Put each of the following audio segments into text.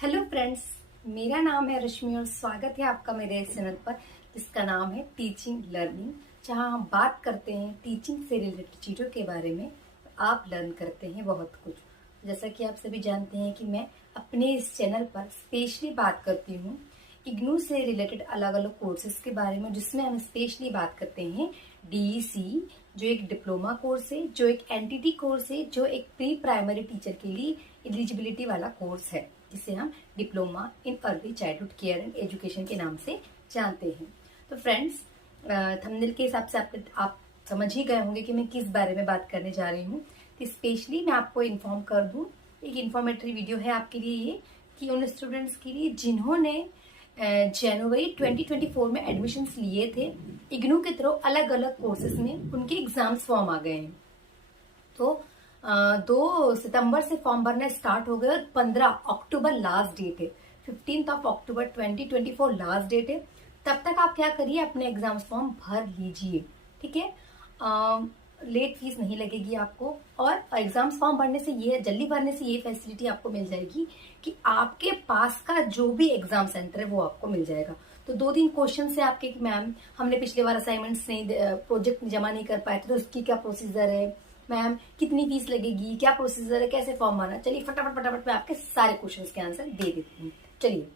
Hello friends, मेरा नाम है रश्मि और स्वागत है आपका मेरे इस चैनल पर जिसका नाम है टीचिंग लर्निंग, जहां हम बात करते हैं टीचिंग से रिलेटेड चीज़ों के बारे में। आप लर्न करते हैं बहुत कुछ। जैसा कि आप सभी जानते हैं कि मैं अपने इस चैनल पर स्पेशली बात करती हूँ इग्नू से रिलेटेड अलग अलग कोर्सेज के बारे में, जिसमें हम स्पेशली बात करते हैं डीईसी, जो एक डिप्लोमा कोर्स है, जो एक एनटीटी कोर्स है, जो एक प्री प्राइमरी टीचर के लिए एलिजिबिलिटी वाला कोर्स है, जिसे हम diploma in early childhood care and education के नाम से जानते हैं। तो फ्रेंड्स, थंबनेल के हिसाब से आप समझ ही गए होंगे कि मैं किस बारे में बात करने जा रही हूँ। तो स्पेशली मैं आपको इन्फॉर्म कर दूँ, एक इन्फॉर्मेटरी वीडियो है आपके लिए ये, कि उन स्टूडेंट्स के लिए जिन्होंने जनवरी 2024 में एडमिशन्स लिए थे इग्नू के थ्रू अलग अलग कोर्सेज में, उनके एग्जाम्स फॉर्म आ गए हैं। तो 2 सितंबर से फॉर्म भरना स्टार्ट हो गए और 15 अक्टूबर लास्ट डेट है। 15 अक्टूबर 2024 लास्ट डेट है। तब तक आप क्या करिए, अपने एग्जाम्स फॉर्म भर लीजिए, ठीक है। लेट फीस नहीं लगेगी आपको, और एग्जाम्स फॉर्म भरने से ये जल्दी भरने से ये फैसिलिटी आपको मिल जाएगी कि आपके पास का जो भी एग्जाम सेंटर है वो आपको मिल जाएगा। तो 2 दिन क्वेश्चन से आपके कि मैम हमने पिछले बार असाइनमेंट्स नहीं, प्रोजेक्ट जमा नहीं कर पाए थे, तो उसकी क्या प्रोसीजर है, मैम कितनी फीस लगेगी, क्या प्रोसीजर है, कैसे फॉर्म भरना। चलिए फटाफट फटाफट मैं आपके सारे क्वेश्चंस के आंसर दे देती हूँ। चलिए,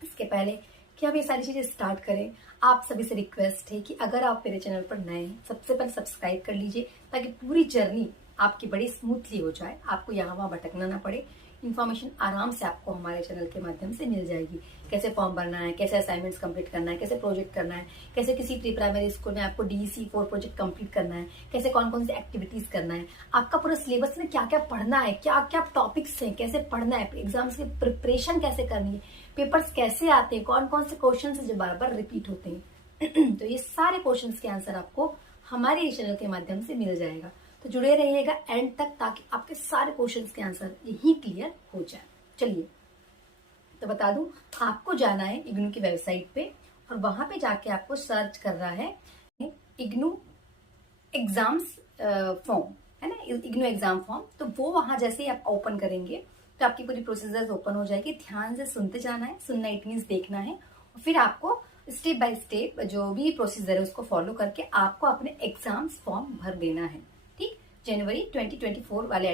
इसके पहले कि हम ये सारी चीजें स्टार्ट करें, आप सभी से रिक्वेस्ट है कि अगर आप मेरे चैनल पर नए हैं, सबसे पहले सब्सक्राइब कर लीजिए ताकि पूरी जर्नी आपकी बड़ी स्मूथली हो जाए, आपको यहाँ वहाँ भटकना ना पड़े। इन्फॉर्मेशन आराम से आपको हमारे चैनल के माध्यम से मिल जाएगी। कैसे फॉर्म भरना है, कैसे असाइनमेंट्स कंप्लीट करना है, कैसे प्रोजेक्ट करना है, कैसे किसी प्री प्राइमरी स्कूल में आपको DEC4 प्रोजेक्ट कंप्लीट करना है, कैसे कौन कौन सी एक्टिविटीज करना है, आपका पूरा सिलेबस में क्या क्या पढ़ना है, क्या क्या टॉपिक्स हैं, कैसे पढ़ना है, एग्जाम्स की प्रिपरेशन कैसे करनी है, पेपर्स कैसे आते हैं, कौन कौन से क्वेश्चन जो बार बार रिपीट होते हैं। तो ये सारे क्वेश्चन के आंसर आपको हमारे चैनल के माध्यम से मिल जाएगा। तो जुड़े रहिएगा एंड तक ताकि आपके सारे क्वेश्चंस के आंसर यही क्लियर हो जाए। चलिए, तो बता दूं, आपको जाना है इग्नू की वेबसाइट पे और वहां पे जाके आपको सर्च कर रहा है इग्नू एग्जाम्स फॉर्म, है ना, इग्नू एग्जाम फॉर्म। तो वो वहां जैसे ही आप ओपन करेंगे तो आपकी पूरी प्रोसीजर ओपन हो जाएगी। ध्यान से सुनते जाना है, सुनना इट मीन्स देखना है, और फिर आपको स्टेप बाय स्टेप जो भी प्रोसीजर है उसको फॉलो करके आपको अपने एग्जाम्स फॉर्म भर देना है। ठीक, जनवरी 2024 वाले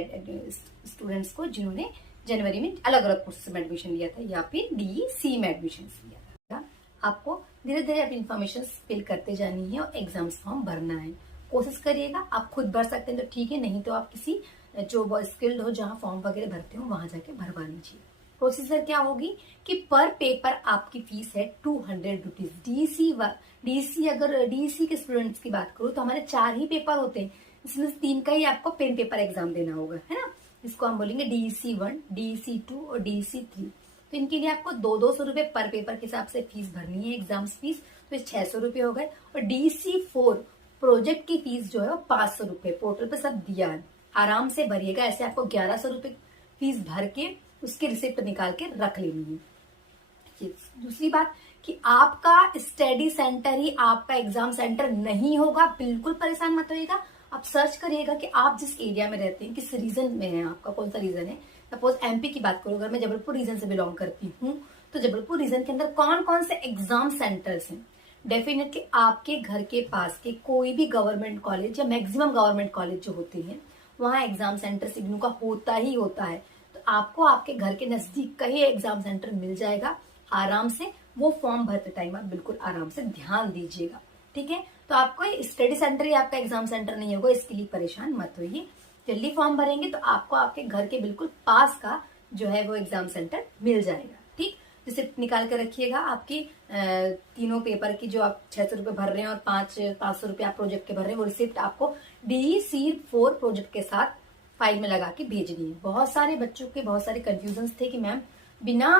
स्टूडेंट्स को जिन्होंने जनवरी में अलग अलग कोर्सेज में एडमिशन लिया था या फिर DEC में एडमिशन लिया था, आपको धीरे धीरे अपनी इन्फॉर्मेशन फिल करते जानी है और एग्जाम्स फॉर्म भरना है। कोशिश करिएगा, आप खुद भर सकते हैं तो ठीक है, नहीं तो आप किसी जो स्किल्ड हो जहां फॉर्म वगैरह भरते हो वहां जाके भरवा लीजिए। प्रोसीजर क्या होगी कि पर पेपर आपकी फीस है 200 रुपीज। DEC अगर DEC के स्टूडेंट्स की बात करूँ तो हमारे 4 ही पेपर होते हैं, इसमें 3 का ही आपको पेन पेपर एग्जाम देना होगा, है ना। इसको हम बोलेंगे DEC1, DEC2 और DEC3। तो इनके लिए आपको 200 रुपए पर पेपर के हिसाब से फीस भरनी है, एग्जाम्स फीस। तो 600 रुपए हो गए। और DEC4 प्रोजेक्ट की फीस जो है वो 500 रुपए, पोर्टल पे सब दिया है, आराम से भरिएगा। ऐसे आपको 1100 रुपए फीस भर के उसकी रिसिप्ट निकाल के रख लेनी है। दूसरी बात कि आपका स्टडी सेंटर ही आपका एग्जाम सेंटर नहीं होगा, बिल्कुल परेशान मत होइएगा। आप सर्च करिएगा कि आप जिस एरिया में रहते हैं, किस रीजन में है, आपका कौन सा रीजन है। सपोज MP की बात करूं, अगर मैं जबलपुर रीजन से बिलोंग करती हूँ तो जबलपुर रीजन के अंदर कौन कौन से एग्जाम सेंटर्स हैं। डेफिनेटली आपके घर के पास के कोई भी गवर्नमेंट कॉलेज या मैक्सिमम गवर्नमेंट कॉलेज जो होते हैं वहाँ एग्जाम सेंटर सिग्नू का होता ही होता है। तो आपको आपके घर के नजदीक का ही एग्जाम सेंटर मिल जाएगा आराम से। वो फॉर्म भरते टाइम आप बिल्कुल आराम से ध्यान दीजिएगा, ठीक है। तो आपको स्टडी सेंटर ही आपका एग्जाम सेंटर नहीं होगा, इसके लिए परेशान मत होइए। जल्दी फॉर्म भरेंगे तो आपको आपके घर के बिल्कुल पास का जो है वो एग्जाम सेंटर मिल जाएगा। ठीक, रिसिप्ट निकाल कर रखिएगा। आपकी तीनों पेपर की जो आप 600 रुपए भर रहे हैं और 500 रुपए आप प्रोजेक्ट के भर रहे हैं, वो रिसिप्ट आपको DEC4 प्रोजेक्ट के साथ फाइल में लगा के भेजनी है। बहुत सारे बच्चों के बहुत सारे कंफ्यूजन थे कि मैम बिना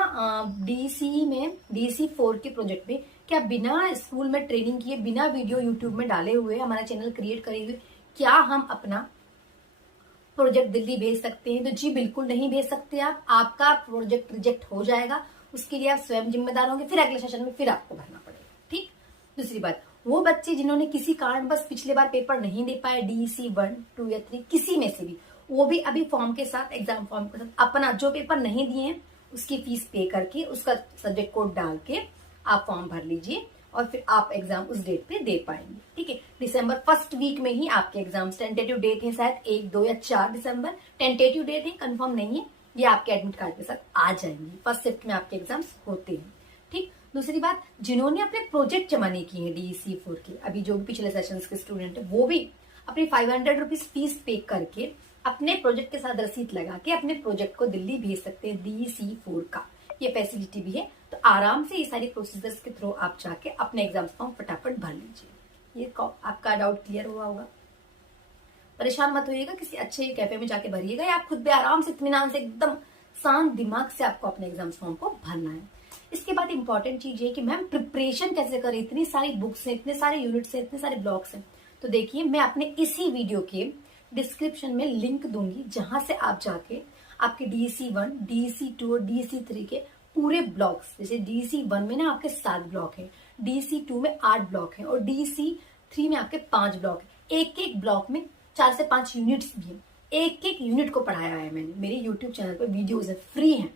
DEC4 के प्रोजेक्ट में, क्या बिना स्कूल में ट्रेनिंग किए, बिना वीडियो यूट्यूब में डाले हुए, हमारा चैनल क्रिएट करे हुए, क्या हम अपना प्रोजेक्ट दिल्ली भेज सकते हैं? तो जी बिल्कुल नहीं भेज सकते आप। आपका प्रोजेक्ट रिजेक्ट हो जाएगा, उसके लिए आप स्वयं जिम्मेदार होंगे, फिर अगले सेशन में फिर आपको भरना पड़ेगा। ठीक, दूसरी बात, वो बच्चे जिन्होंने किसी कारण बस पिछले बार पेपर नहीं दे पाए DEC1, 2 या 3 किसी में से भी, वो भी अभी फॉर्म के साथ, एग्जाम फॉर्म के साथ अपना जो पेपर नहीं दिए हैं उसकी फीस पे करके उसका सब्जेक्ट कोड डाल के आप फॉर्म भर लीजिए और फिर आप एग्जाम उस डेट पे दे पाएंगे। ठीक है, दिसंबर फर्स्ट वीक में ही आपके एग्जाम्स, टेंटेटिव डेट है शायद 1, 2 या 4 दिसंबर, टेंटेटिव डेट है, कंफर्म नहीं है, ये आपके एडमिट कार्ड के साथ आ जाएंगी। फर्स्ट शिफ्ट में आपके एग्जाम्स होते हैं। ठीक, दूसरी बात, जिन्होंने अपने प्रोजेक्ट जमा नहीं किए हैं DEC 4 के, अभी जो भी पिछले सेशंस के स्टूडेंट है वो भी अपनी 500 रुपीज फीस पे करके अपने प्रोजेक्ट के साथ रसीद लगा के अपने प्रोजेक्ट को दिल्ली भेज सकते हैं DEC 4 का, ये फैसिलिटी भी है। तो आराम से ये सारी प्रोसीजर्स के थ्रू आप जाके अपने एग्जाम फॉर्म फटाफट भर लीजिए। ये आपका डाउट क्लियर हुआ होगा। परेशान मत होइएगा, किसी अच्छे कैफे में जाके भरिएगा या आप खुद भी आराम से इत्मीनान से एकदम शांत दिमाग से आपको अपने एग्जाम फॉर्म को भरना है। इसके बाद इंपॉर्टेंट चीज है कि मैम प्रिपरेशन कैसे करें, इतनी सारी बुक्स हैं, इतने सारे यूनिट्स हैं, इतने सारे ब्लॉग्स हैं। तो देखिए, मैं अपने इसी वीडियो के डिस्क्रिप्शन में लिंक दूंगी जहां से आप जाके आपके DEC 1, DEC 2 और DEC 3 के पूरे ब्लॉक्स, जैसे DEC 1 में ना आपके 7 ब्लॉक है, DEC 2 में 8 ब्लॉक है और DEC 3 में आपके 5 ब्लॉक है। एक एक ब्लॉक में 4 से 5 यूनिट्स भी है। एक एक यूनिट को पढ़ाया है मैंने, मेरे यूट्यूब चैनल पर वीडियोज है, फ्री है।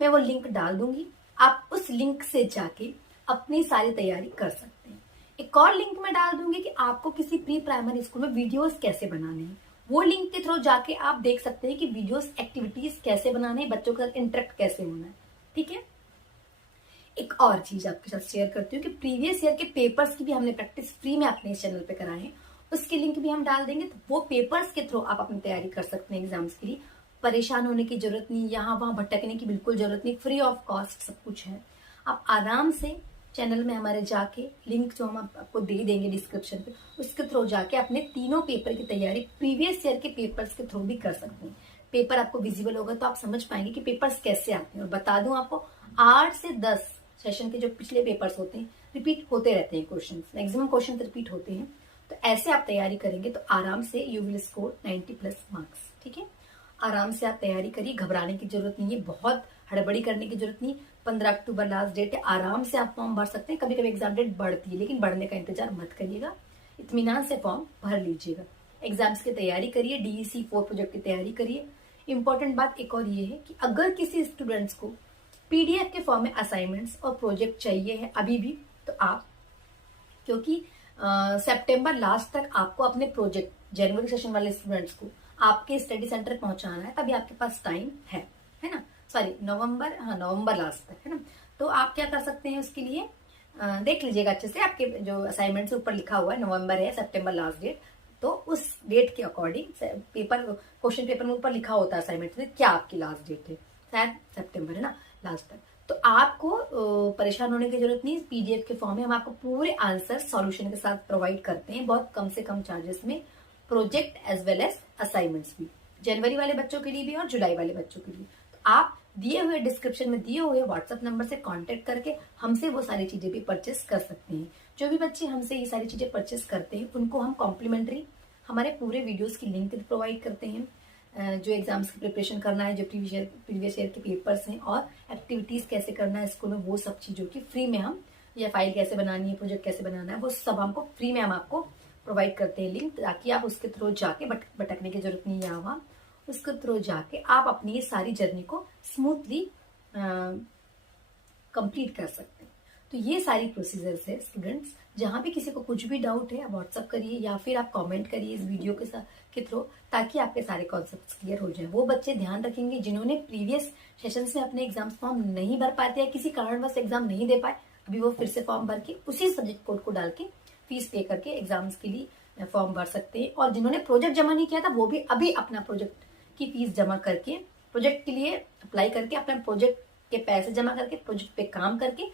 मैं वो लिंक डाल दूंगी, आप उस लिंक से जाके अपनी सारी तैयारी कर सकते हैं। एक और लिंक मैं डाल दूंगी कि आपको किसी प्री प्राइमरी स्कूल में वीडियोस कैसे बनाने हैं, वो लिंक के थ्रू जाके आप देख सकते हैं कि वीडियोस एक्टिविटीज कैसे बनाने हैं, बच्चों के साथ इंटरेक्ट कैसे होना है। ठीक है, एक और चीज आपके साथ शेयर करती हूँ कि प्रीवियस ईयर के पेपर्स की भी हमने प्रैक्टिस फ्री में अपने इस चैनल पे कराए हैं, उसकी लिंक भी हम डाल देंगे। तो वो पेपर्स के थ्रू आप अपनी तैयारी कर सकते हैं एग्जाम्स के लिए। परेशान होने की जरूरत नहीं, यहाँ वहां भटकने की बिल्कुल जरूरत नहीं, फ्री ऑफ कॉस्ट सब कुछ है। आप आराम से चैनल में हमारे जाके, लिंक जो हम आपको दे देंगे डिस्क्रिप्शन पे, उसके थ्रू जाके अपने तीनों पेपर की तैयारी प्रीवियस ईयर के पेपर्स के थ्रू भी कर सकते हैं। पेपर आपको विजिबल होगा तो आप समझ पाएंगे कि पेपर्स कैसे आते हैं। और बता दूं आपको, 8 से 10 सेशन के जो पिछले पेपर्स होते हैं रिपीट होते रहते हैं, क्वेश्चन मैक्सिमम क्वेश्चन रिपीट होते हैं। तो ऐसे आप तैयारी करेंगे तो आराम से यू विल स्कोर 90+ मार्क्स। ठीक है, आराम से आप तैयारी करिए, घबराने की जरूरत नहीं है, बहुत हड़बड़ी करने की जरूरत नहीं। 15 अक्टूबर लास्ट डेट है, आराम से आप फॉर्म भर सकते हैं। कभी कभी एग्जाम डेट बढ़ती है, लेकिन बढ़ने का इंतजार मत करिएगा, इत्मीनान से फॉर्म भर लीजिएगा। एग्जाम्स की तैयारी करिए, DEC 4 प्रोजेक्ट की तैयारी करिए। इंपॉर्टेंट बात एक और ये है कि अगर किसी स्टूडेंट्स को PDF के फॉर्म में असाइनमेंट्स और प्रोजेक्ट चाहिए है अभी भी, तो आप, क्योंकि सितंबर लास्ट तक आपको अपने प्रोजेक्ट जनवरी सेशन वाले स्टूडेंट्स को आपके स्टडी सेंटर पहुंचाना है, तभी आपके पास टाइम है ना। सॉरी, नवंबर लास्ट तक है ना। तो आप क्या कर सकते हैं उसके लिए, देख लीजिएगा अच्छे से, आपके जो असाइनमेंट से ऊपर लिखा हुआ है नवंबर है, सितंबर लास्ट डेट, तो उस डेट के अकॉर्डिंग पेपर, क्वेश्चन पेपर में ऊपर लिखा होता है असाइनमेंट में क्या आपकी लास्ट डेट है, शायद सितंबर है ना लास्ट तक। तो आपको परेशान होने की जरूरत नहीं, PDF के फॉर्म में हम आपको पूरे आंसर सॉल्यूशन के साथ प्रोवाइड करते हैं, बहुत कम से कम चार्जेस में, project as well as assignments भी, जनवरी वाले बच्चों के लिए भी और जुलाई वाले बच्चों के लिए। तो आप दिए हुए डिस्क्रिप्शन में दिए हुए व्हाट्सएप नंबर से कांटेक्ट करके हमसे वो सारी चीजें भी परचेस कर सकते हैं। जो भी बच्चे हमसे ये सारी चीजें परचेस करते हैं उनको हम कॉम्प्लीमेंट्री हमारे पूरे वीडियोस की लिंक प्रोवाइड करते हैं। जो एग्जाम्स की प्रिपरेशन करना है, जो प्रीवियस ईयर के पेपर्स हैं और एक्टिविटीज कैसे करना है स्कूल में, वो सब चीजों की फ्री में हम, या फाइल कैसे बनानी है, प्रोजेक्ट कैसे बनाना है, वो सब हमको फ्री में हम आपको प्रोवाइड करते हैं लिंक, ताकि आप उसके थ्रू जाके भटकने की जरूरत नहीं है। यहाँ वहाँ उसके थ्रू जाके आप अपनी ये सारी जर्नी को स्मूथली कंप्लीट कर सकते हैं। तो ये सारी प्रोसीजर्स है स्टूडेंट्स। जहां भी किसी को कुछ भी डाउट है आप व्हाट्सअप करिए या फिर आप कमेंट करिए इस वीडियो के थ्रू, ताकि आपके सारे कॉन्सेप्ट्स क्लियर हो जाए। वो बच्चे ध्यान रखेंगे जिन्होंने प्रीवियस सेशंस में अपने एग्जाम फॉर्म नहीं भर पाते या किसी कारणवश एग्जाम नहीं दे पाए, अभी वो फिर से फॉर्म भर के उसी सब्जेक्ट कोड को डाल के फीस पे करके एग्जाम्स के लिए फॉर्म भर सकते हैं। और जिन्होंने प्रोजेक्ट जमा नहीं किया था वो भी अभी अपना प्रोजेक्ट की फीस जमा करके, प्रोजेक्ट के लिए अप्लाई करके, अपना प्रोजेक्ट के पैसे जमा करके, प्रोजेक्ट पे काम करके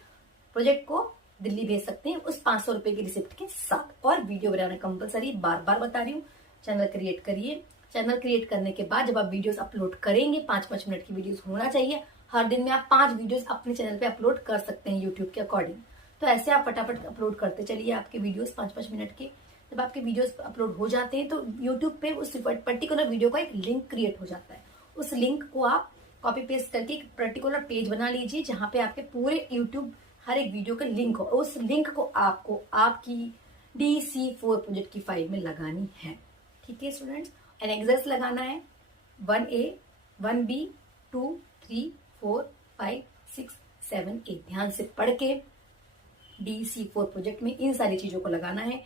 प्रोजेक्ट को दिल्ली भेज सकते हैं उस 500 रुपए की रिसिप्ट के साथ। और वीडियो बनाना कंपलसरी, बार बार बता रही हूँ, चैनल क्रिएट करिए। चैनल क्रिएट करने के बाद जब आप वीडियोस अपलोड करेंगे, 5-5 मिनट की वीडियोस होना चाहिए। हर दिन में आप 5 वीडियोस अपने चैनल पे अपलोड कर सकते हैं यूट्यूब के अकॉर्डिंग। तो ऐसे आप फटाफट अपलोड करते चलिए आपके वीडियोस 5-5 मिनट के। जब आपके वीडियोस अपलोड हो जाते हैं तो यूट्यूब पे उस पर्टिकुलर वीडियो का एक लिंक क्रिएट हो जाता है। उस लिंक को आप कॉपी पेस्ट करके एक पर्टिकुलर पेज बना लीजिए जहां पे आपके पूरे यूट्यूब हर एक वीडियो का लिंक हो। उस लिंक को आपको आपकी DEC 4 प्रोजेक्ट की फाइल में लगानी है। ठीक है स्टूडेंट्स, एनेक्सर्स लगाना है 1A, 1B, 2, 3, 4, 5, 6, 7, 8 ध्यान से पढ़ के DC4 प्रोजेक्ट में इन सारी चीजों को लगाना है।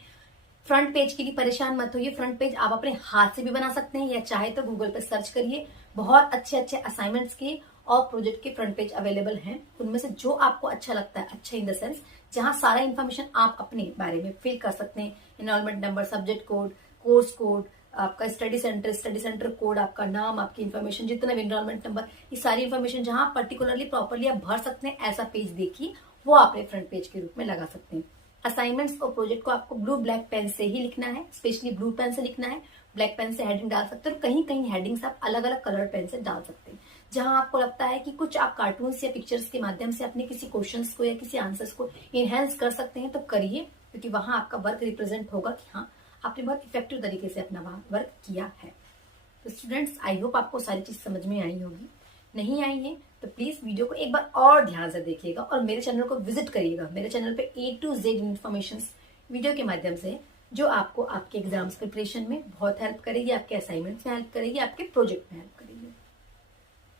फ्रंट पेज के लिए परेशान मत होइए, फ्रंट पेज आप अपने हाथ से भी बना सकते हैं या चाहे तो गूगल पे सर्च करिए, बहुत अच्छे अच्छे असाइनमेंट्स के और प्रोजेक्ट के फ्रंट पेज अवेलेबल हैं। उनमें से जो आपको अच्छा लगता है, अच्छा इन द सेंस जहां सारा इन्फॉर्मेशन आप अपने बारे में फिल कर सकते हैं, enrolment number, subject code, course code, आपका स्टडी सेंटर कोड, आपका नाम, आपकी इन्फॉर्मेशन, जितना भी एनरोलमेंट नंबर, ये सारी इन्फॉर्मेशन जहां पर्टिकुलरली प्रॉपरली आप भर सकते हैं, ऐसा पेज देखिए, वो आप अपने फ्रंट पेज के रूप में लगा सकते हैं। असाइनमेंट्स और प्रोजेक्ट को आपको ब्लू ब्लैक पेन से ही लिखना है, स्पेशली ब्लू पेन से लिखना है। ब्लैक पेन से हेडिंग डाल सकते हैं और कहीं कहीं हेडिंग्स आप अलग अलग कलर पेन से डाल सकते हैं। जहां आपको लगता है कि कुछ आप कार्टून्स या पिक्चर्स के माध्यम से अपने किसी क्वेश्चंस को या किसी आंसर्स को इनहेंस कर सकते हैं तो करिए, क्योंकि वहां आपका वर्क रिप्रेजेंट होगा कि हाँ आपने बहुत इफेक्टिव तरीके से अपना वर्क किया है। तो स्टूडेंट्स, आई होप आपको सारी चीज समझ में आई होगी। नहीं आई है तो प्लीज वीडियो को एक बार और ध्यान से देखिएगा और मेरे चैनल को विजिट करिएगा। मेरे चैनल पे A to Z information video के माध्यम से जो आपको आपके एग्जाम्स प्रिपरेशन में बहुत हेल्प करेगी, आपके असाइनमेंट्स में हेल्प करेगी, आपके प्रोजेक्ट में हेल्प करेगी।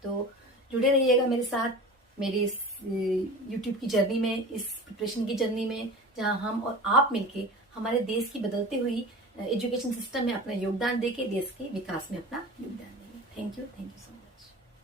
तो जुड़े रहिएगा मेरे साथ, मेरे इस यूट्यूब की जर्नी में, इस प्रिपरेशन की जर्नी में, जहां हम और आप मिलके हमारे देश की बदलती हुई एजुकेशन सिस्टम में अपना योगदान देके देश के विकास में अपना योगदान देंगे। Thank you so much.